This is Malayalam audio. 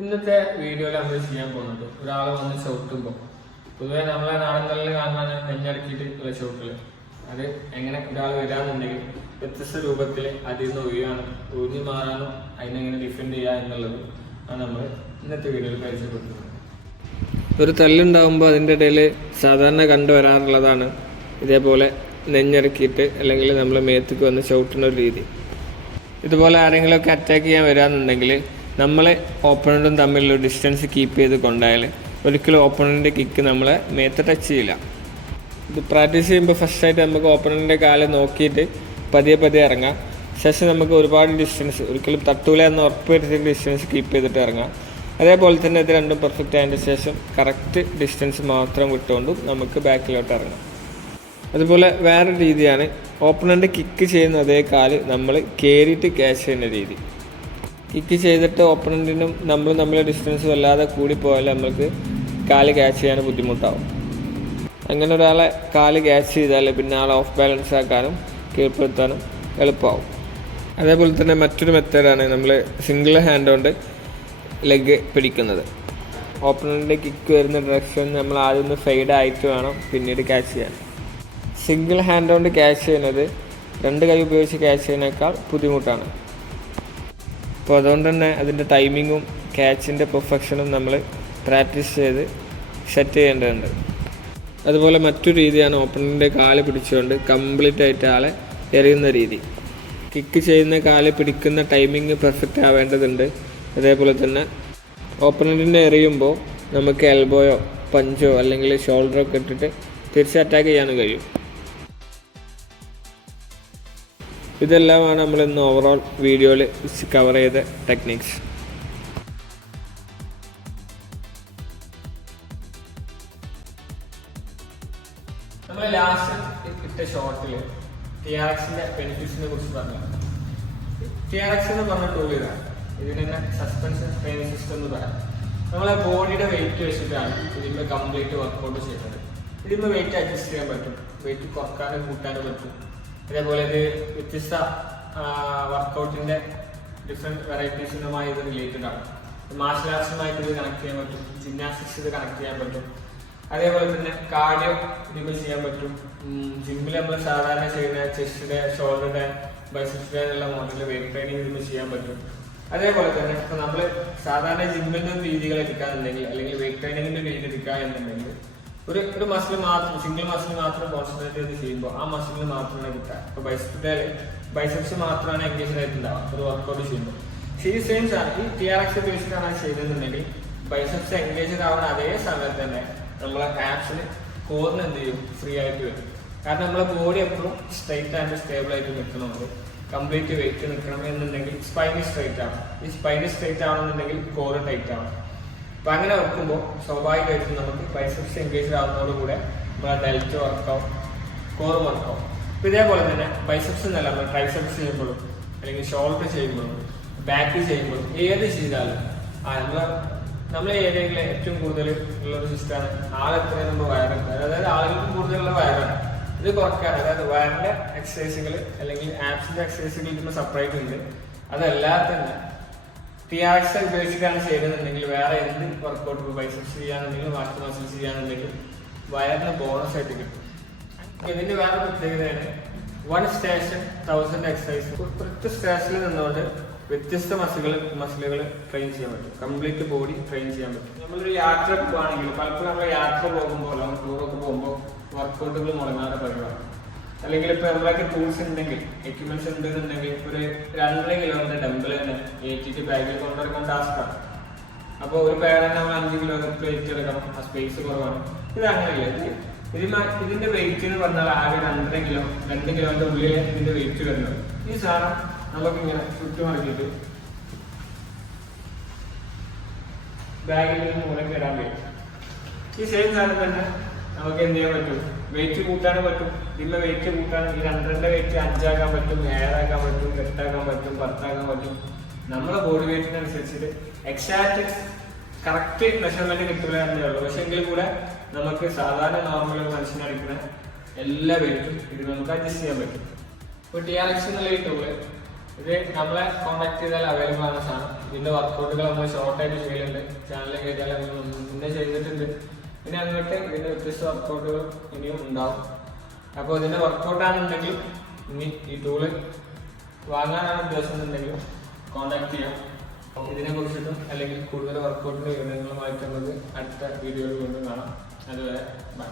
ഇന്നത്തെ വീഡിയോയിൽ നമ്മൾ ചെയ്യാൻ പോകുന്നത് ഒരാൾ വന്ന് ചവിട്ടുമ്പോൾ പൊതുവെ നമ്മളെ നാടൻകളിൽ കാണാൻ നെഞ്ഞടക്കിയിട്ട് ഉള്ള ചവിട്ടുകൾ അത് എങ്ങനെ ഒരാൾ വരാമെന്നുണ്ടെങ്കിൽ വ്യത്യസ്ത രൂപത്തിൽ അതിൽ നിന്ന് ഒഴിഞ്ഞു മാറാനോ അതിനെങ്ങനെ ഡിഫെൻഡ് ചെയ്യുക എന്നുള്ളത് ആണ് നമ്മൾ ഇന്നത്തെ വീഡിയോയിൽ പരിചയപ്പെടുത്തുന്നത്. ഒരു തല്ലുണ്ടാകുമ്പോൾ അതിൻ്റെ ഇടയിൽ സാധാരണ കണ്ടുവരാറുള്ളതാണ് ഇതേപോലെ നെഞ്ഞടക്കിയിട്ട് അല്ലെങ്കിൽ നമ്മൾ മേത്തേക്ക് വന്ന് ചവിട്ടുന്ന ഒരു രീതി. ഇതുപോലെ ആരെങ്കിലുമൊക്കെ അറ്റാക്ക് ചെയ്യാൻ വരാമെന്നുണ്ടെങ്കിൽ നമ്മൾ ഓപ്പണൻറ്റും തമ്മിലുള്ള ഡിസ്റ്റൻസ് കീപ്പ് ചെയ്ത് കൊണ്ടായാൽ ഒരിക്കലും ഓപ്പണൻറ്റിൻ്റെ കിക്ക് നമ്മളെ മേത്ത് ടച്ച് ചെയ്യില്ല. ഇത് പ്രാക്ടീസ് ചെയ്യുമ്പോൾ ഫസ്റ്റായിട്ട് നമുക്ക് ഓപ്പണൻറ്റിൻ്റെ കാല് നോക്കിയിട്ട് പതിയെ ഇറങ്ങാം. ശേഷം നമുക്ക് ഒരുപാട് ഡിസ്റ്റൻസ് ഒരിക്കലും തട്ടൂല എന്ന് ഉറപ്പ് വരുത്തിയിട്ട് ഡിസ്റ്റൻസ് കീപ്പ് ചെയ്തിട്ട് ഇറങ്ങാം. അതേപോലെ തന്നെ ഇത് രണ്ടും പെർഫെക്റ്റ് ആയതിൻ്റെ ശേഷം കറക്റ്റ് ഡിസ്റ്റൻസ് മാത്രം വിട്ടുകൊണ്ടും നമുക്ക് ബാക്കിലോട്ട് ഇറങ്ങാം. അതുപോലെ വേറൊരു രീതിയാണ് ഓപ്പണൻ്റ് കിക്ക് ചെയ്യുന്ന അതേ കാല് നമ്മൾ കയറിയിട്ട് ക്യാച്ച് ചെയ്യുന്ന രീതി. കിക്ക് ചെയ്തിട്ട് ഓപ്പണൻറ്റിനും നമ്മൾ തമ്മിലെ ഡിസ്റ്റൻസ് വല്ലാതെ കൂടിപ്പോയാൽ നമ്മൾക്ക് കാല് ക്യാച്ച് ചെയ്യാൻ ബുദ്ധിമുട്ടാവും. അങ്ങനെ ഒരാളെ കാല് ക്യാച്ച് ചെയ്താൽ പിന്നെ ആളെ ഓഫ് ബാലൻസ് ആക്കാനും കീഴ്പ്പെടുത്താനും എളുപ്പമാവും. അതേപോലെ തന്നെ മറ്റൊരു മെത്തേഡാണ് നമ്മൾ സിംഗിൾ ഹാൻഡ് കൊണ്ട് ലെഗ് പിടിക്കുന്നത്. ഓപ്പണൻറ്റിൻ്റെ കിക്ക് വരുന്ന ഡയറക്ഷൻ നമ്മൾ ആദ്യം ഒന്ന് ഫെയ്ഡ് ആയിട്ട് വേണം പിന്നീട് ക്യാച്ച് ചെയ്യാൻ. സിംഗിൾ ഹാൻഡ് കൊണ്ട് ക്യാച്ച് ചെയ്യുന്നത് രണ്ട് കൈ ഉപയോഗിച്ച് ക്യാച്ച് ചെയ്യുന്നതിനേക്കാൾ ബുദ്ധിമുട്ടാണ്. അപ്പോൾ അതുകൊണ്ട് തന്നെ അതിൻ്റെ ടൈമിങ്ങും ക്യാച്ചിൻ്റെ പെർഫെക്ഷനും നമ്മൾ പ്രാക്ടീസ് ചെയ്ത് സെറ്റ് ചെയ്യേണ്ടതുണ്ട്. അതുപോലെ മറ്റൊരു രീതിയാണ് ഓപ്പണറിൻ്റെ കാല് പിടിച്ചുകൊണ്ട് കംപ്ലീറ്റ് ആയിട്ട് ആളെ എറിയുന്ന രീതി. കിക്ക് ചെയ്യുന്ന കാല് പിടിക്കുന്ന ടൈമിങ് പെർഫെക്റ്റ് ആവേണ്ടതുണ്ട്. അതേപോലെ തന്നെ ഓപ്പണൻറ്റിനെ എറിയുമ്പോൾ നമുക്ക് എൽബോയോ പഞ്ചോ അല്ലെങ്കിൽ ഷോൾഡറോ ഒക്കെ ഇട്ടിട്ട് തിരിച്ച് അറ്റാക്ക് ചെയ്യാനും കഴിയും. ഇതെല്ലാമാണ് നമ്മൾ ഇന്ന് ഓവറോൾ വീഡിയോയിൽ കവർ ചെയ്ത ടെക്നിക്സ്. നമ്മൾ ലാസ്റ്റ് ഇട്ട ഷോട്ടിൽ TRXന്റെ ബെനിഫിറ്റ്സിനെ കുറിച്ച് പറഞ്ഞു. TRX എന്ന് പറഞ്ഞ ടൂൾ ഇതാണ്. ഇതിന് തന്നെ സസ്പെൻഷൻ ട്രെയിനിങ് സിസ്റ്റം എന്ന് പറയാം. നമ്മളെ ബോഡിയുടെ വെയിറ്റ് വെച്ചിട്ടാണ് ഇതിൻ്റെ കംപ്ലീറ്റ് വർക്കൗട്ട് ചെയ്യുന്നത്. ഇതിന്മേൽ വെയിറ്റ് അഡ്ജസ്റ്റ് ചെയ്യാൻ പറ്റും, വെയിറ്റ് കുറക്കാനും കൂട്ടാനും പറ്റും. അതേപോലെ ഇത് വ്യത്യസ്ത വർക്കൗട്ടിൻ്റെ ഡിഫറെൻറ്റ് വെറൈറ്റീസുമായി ഇത് റിലേറ്റഡ് ആണ്. മാർഷൽ ആർട്സുമായിട്ട് ഇത് കണക്ട് ചെയ്യാൻ പറ്റും, ജിംനാസ്റ്റിക്സ് ഇത് കണക്ട് ചെയ്യാൻ പറ്റും. അതേപോലെ തന്നെ കാർഡിയോ ഇതിപ്പോൾ ചെയ്യാൻ പറ്റും. ജിമ്മിൽ നമ്മൾ സാധാരണ ചെയ്യുന്ന ചെസ്റ്റിൻ്റെ ഷോൾഡറിൻ്റെ ബൈസെപ്സിൻ്റെ എന്നുള്ള മോഡലിൽ വെയിറ്റ് ട്രെയിനിങ് ഇതിപ്പോൾ ചെയ്യാൻ പറ്റും. അതേപോലെ തന്നെ ഇപ്പോൾ നമ്മൾ സാധാരണ ജിമ്മിൻ്റെ രീതികൾ എടുക്കാന്നുണ്ടെങ്കിൽ അല്ലെങ്കിൽ വെയിറ്റ് ട്രെയിനിങ്ങിൻ്റെ രീതി എടുക്കുക എന്നുണ്ടെങ്കിൽ ഒരു മസിൽ മാത്രം സിംഗിൾ മസിൽ മാത്രം കോൺസെൻട്രേറ്റ് ചെയ്ത് ചെയ്യുമ്പോൾ ആ മസിലിന് മാത്രമാണ് കിട്ടുക. ഇപ്പോൾ ബൈസെപ്സ് മാത്രമാണ് എൻഗേജ് ആയിട്ടുണ്ടാവുക ഒരു വർക്കൗട്ട് ചെയ്യുമ്പോൾ. പക്ഷേ ഈ സെയിം സാധനം ഈ TRX ഉപയോഗിച്ചിട്ടാണ് ചെയ്തതെന്നുണ്ടെങ്കിൽ ബൈസെപ്സ് എൻഗേജ് ആവുന്ന അതേ സമയത്ത് തന്നെ നമ്മളെ ആപ്സിന് കോറിന് എന്ത് ചെയ്യും ഫ്രീ ആയിട്ട് വരും. കാരണം നമ്മളെ ബോഡി എപ്പോഴും സ്ട്രൈറ്റ് ആൻഡ് സ്റ്റേബിൾ ആയിട്ട് നിൽക്കണമെങ്കിൽ കംപ്ലീറ്റ് വെയിറ്റ് നിൽക്കണം എന്നുണ്ടെങ്കിൽ സ്പൈന് സ്ട്രൈറ്റ് ആവും. ഈ സ്പൈന് സ്ട്രൈറ്റ് ആവണമെന്നുണ്ടെങ്കിൽ കോറ് ടൈറ്റ് ആവും. അപ്പം അങ്ങനെ വെക്കുമ്പോൾ സ്വാഭാവികമായിട്ടും നമുക്ക് ബൈസെപ്സ് എൻഗേജ് ആവുന്നതോടുകൂടെ നമ്മളെ ഡെൽറ്റ് വർക്കാവും, കോറും വർക്കാവും. അപ്പം ഇതേപോലെ തന്നെ ബൈസെപ്സ് എന്നല്ല നമ്മൾ ട്രൈസെപ്സ് ചെയ്യുമ്പോഴും അല്ലെങ്കിൽ ഷോൾഡർ ചെയ്യുമ്പോഴും ബാക്ക് ചെയ്യുമ്പോഴും ഏത് ചെയ്താലും നമ്മളെ ഏരിയയിൽ ഏറ്റവും കൂടുതൽ ഉള്ളൊരു സിസ്റ്റമാണ് ആളെത്രയും നമ്മൾ വയറെടുക്കുക. അതായത് ആളുകൾക്ക് കൂടുതലുള്ള വയറാണ്. ഇത് കുറയ്ക്കാൻ അതായത് വയറിൻ്റെ എക്സസൈസുകൾ അല്ലെങ്കിൽ ആപ്സിൻ്റെ എക്സസൈസുകൾ ഇതിന് സെപ്പറേറ്റ് ഉണ്ട്. അതല്ലാതെ തന്നെ TRX ഉപയോഗിച്ചിട്ടാണ് ചെയ്യുന്നുണ്ടെങ്കിൽ വേറെ എന്ത് വർക്കൗട്ട് ഇപ്പോൾ ബൈസെപ്സ് ചെയ്യാന്നുണ്ടെങ്കിലും വാസ്റ്റ് മസിൽസ് ചെയ്യാന്നുണ്ടെങ്കിൽ വയറിന് ബോണസ് ആയിട്ട് കിട്ടും. ഇതിൻ്റെ വേറെ പ്രത്യേകതയാണ് 1 സ്റ്റേഷൻ 1000 എക്സസൈസ്. ഒറ്റ സ്റ്റേഷനിൽ നിന്നുകൊണ്ട് വ്യത്യസ്ത മസിലുകൾ ട്രെയിൻ ചെയ്യാൻ പറ്റും. കംപ്ലീറ്റ് ബോഡി ട്രെയിൻ ചെയ്യാൻ പറ്റും. നമ്മളൊരു യാത്ര പോകുകയാണെങ്കിൽ പലപ്പോഴും നമ്മൾ യാത്ര പോകുമ്പോൾ ലോങ് ടൂറൊക്കെ പോകുമ്പോൾ വർക്കൗട്ടുകൾ മുടങ്ങാതെ പരിപാടി. അല്ലെങ്കിൽ ഇപ്പോൾ നമ്മളൊക്കെ ടൂൾസ് ഉണ്ടെങ്കിൽ എക്യുപ്മെന്റ്സ് ഉണ്ടെന്നുണ്ടെങ്കിൽ ഒരു 2.5 കിലോന്റെ ഡംബിൾ തന്നെ ഏറ്റിട്ട് ബാഗിൽ കൊണ്ടുവരുമ്പോൾ ടാസ്ക്കാണ്. അപ്പോൾ ഒരു പേരെ നമ്മൾ 5 കിലോ പ്ലേറ്റ് എടുക്കണം, ആ സ്പേസ് കുറവാണ്. ഇത് അങ്ങനെയല്ല. ഇതിന്റെ വെയിറ്റ് എന്ന് പറഞ്ഞാൽ ആകെ 2.5 കിലോ 2 കിലോന്റെ ഉള്ളിൽ ഇതിന്റെ വെയിറ്റ് വരുന്നത്. ഈ സാധനം നമുക്കിങ്ങനെ ചുറ്റുമടക്കിയിട്ട് ബാഗിൽ മൂലക്ക് ഇടാൻ പറ്റും. ഈ സെയിം സാധനം തന്നെ നമുക്ക് എന്ത് ചെയ്യാൻ പറ്റും, വെയിറ്റ് കൂട്ടാനും പറ്റും. ഇതിന്റെ വെയിറ്റ് കൂട്ടാനും ഈ 2.5 വെയിറ്റ് 5 ആക്കാൻ പറ്റും, 7 ആക്കാൻ പറ്റും, 8 ആക്കാൻ പറ്റും, 10 ആക്കാൻ പറ്റും. നമ്മുടെ ബോഡി വെയിറ്റിനനുസരിച്ചിട്ട് എക്സാക്ട് കറക്റ്റ് മെഷർമെന്റ് കിട്ടില്ല എന്നേ ഉള്ളൂ. പക്ഷെ എങ്കിൽ കൂടെ നമുക്ക് സാധാരണ നോർമൽ മനുഷ്യനടിക്കുന്ന എല്ലാ വെയിറ്റും ഇത് നമുക്ക് അഡ്ജസ്റ്റ് ചെയ്യാൻ പറ്റും. ഇപ്പോൾ TRX എന്നുള്ള ഈ ടൂള് ഇത് നമ്മളെ കോൺടാക്ട് ചെയ്താൽ അവൈലബിൾ ആണ് സാധനം. ഇതിന്റെ വർക്കൗട്ടുകൾ നമ്മൾ ഷോർട്ടായിട്ട് ചെയ്യലുണ്ട്. ചാനലിൽ കയറിയാൽ നമ്മൾ മുന്നേ ചെയ്തിട്ടുണ്ട്. പിന്നെ അങ്ങോട്ട് ഇതിന്റെ വ്യത്യസ്ത വർക്കൗട്ടുകൾ ഇനിയും ഉണ്ടാവും. അപ്പോൾ ഇതിന്റെ വർക്കൗട്ടാണെന്നുണ്ടെങ്കിൽ ഇനി ഈ ടൂള് വാങ്ങാനാണ് ഉദ്ദേശം എന്നുണ്ടെങ്കിൽ കോൺടാക്ട് ചെയ്യാം. ഇതിനെ കുറിച്ചിട്ടും അല്ലെങ്കിൽ കൂടുതൽ വർക്കൗട്ടിന്റെ വിവരങ്ങളുമായിട്ട് നമുക്ക് അടുത്ത വീഡിയോയിൽ വീണ്ടും കാണാം. അതുവരെ ബൈ.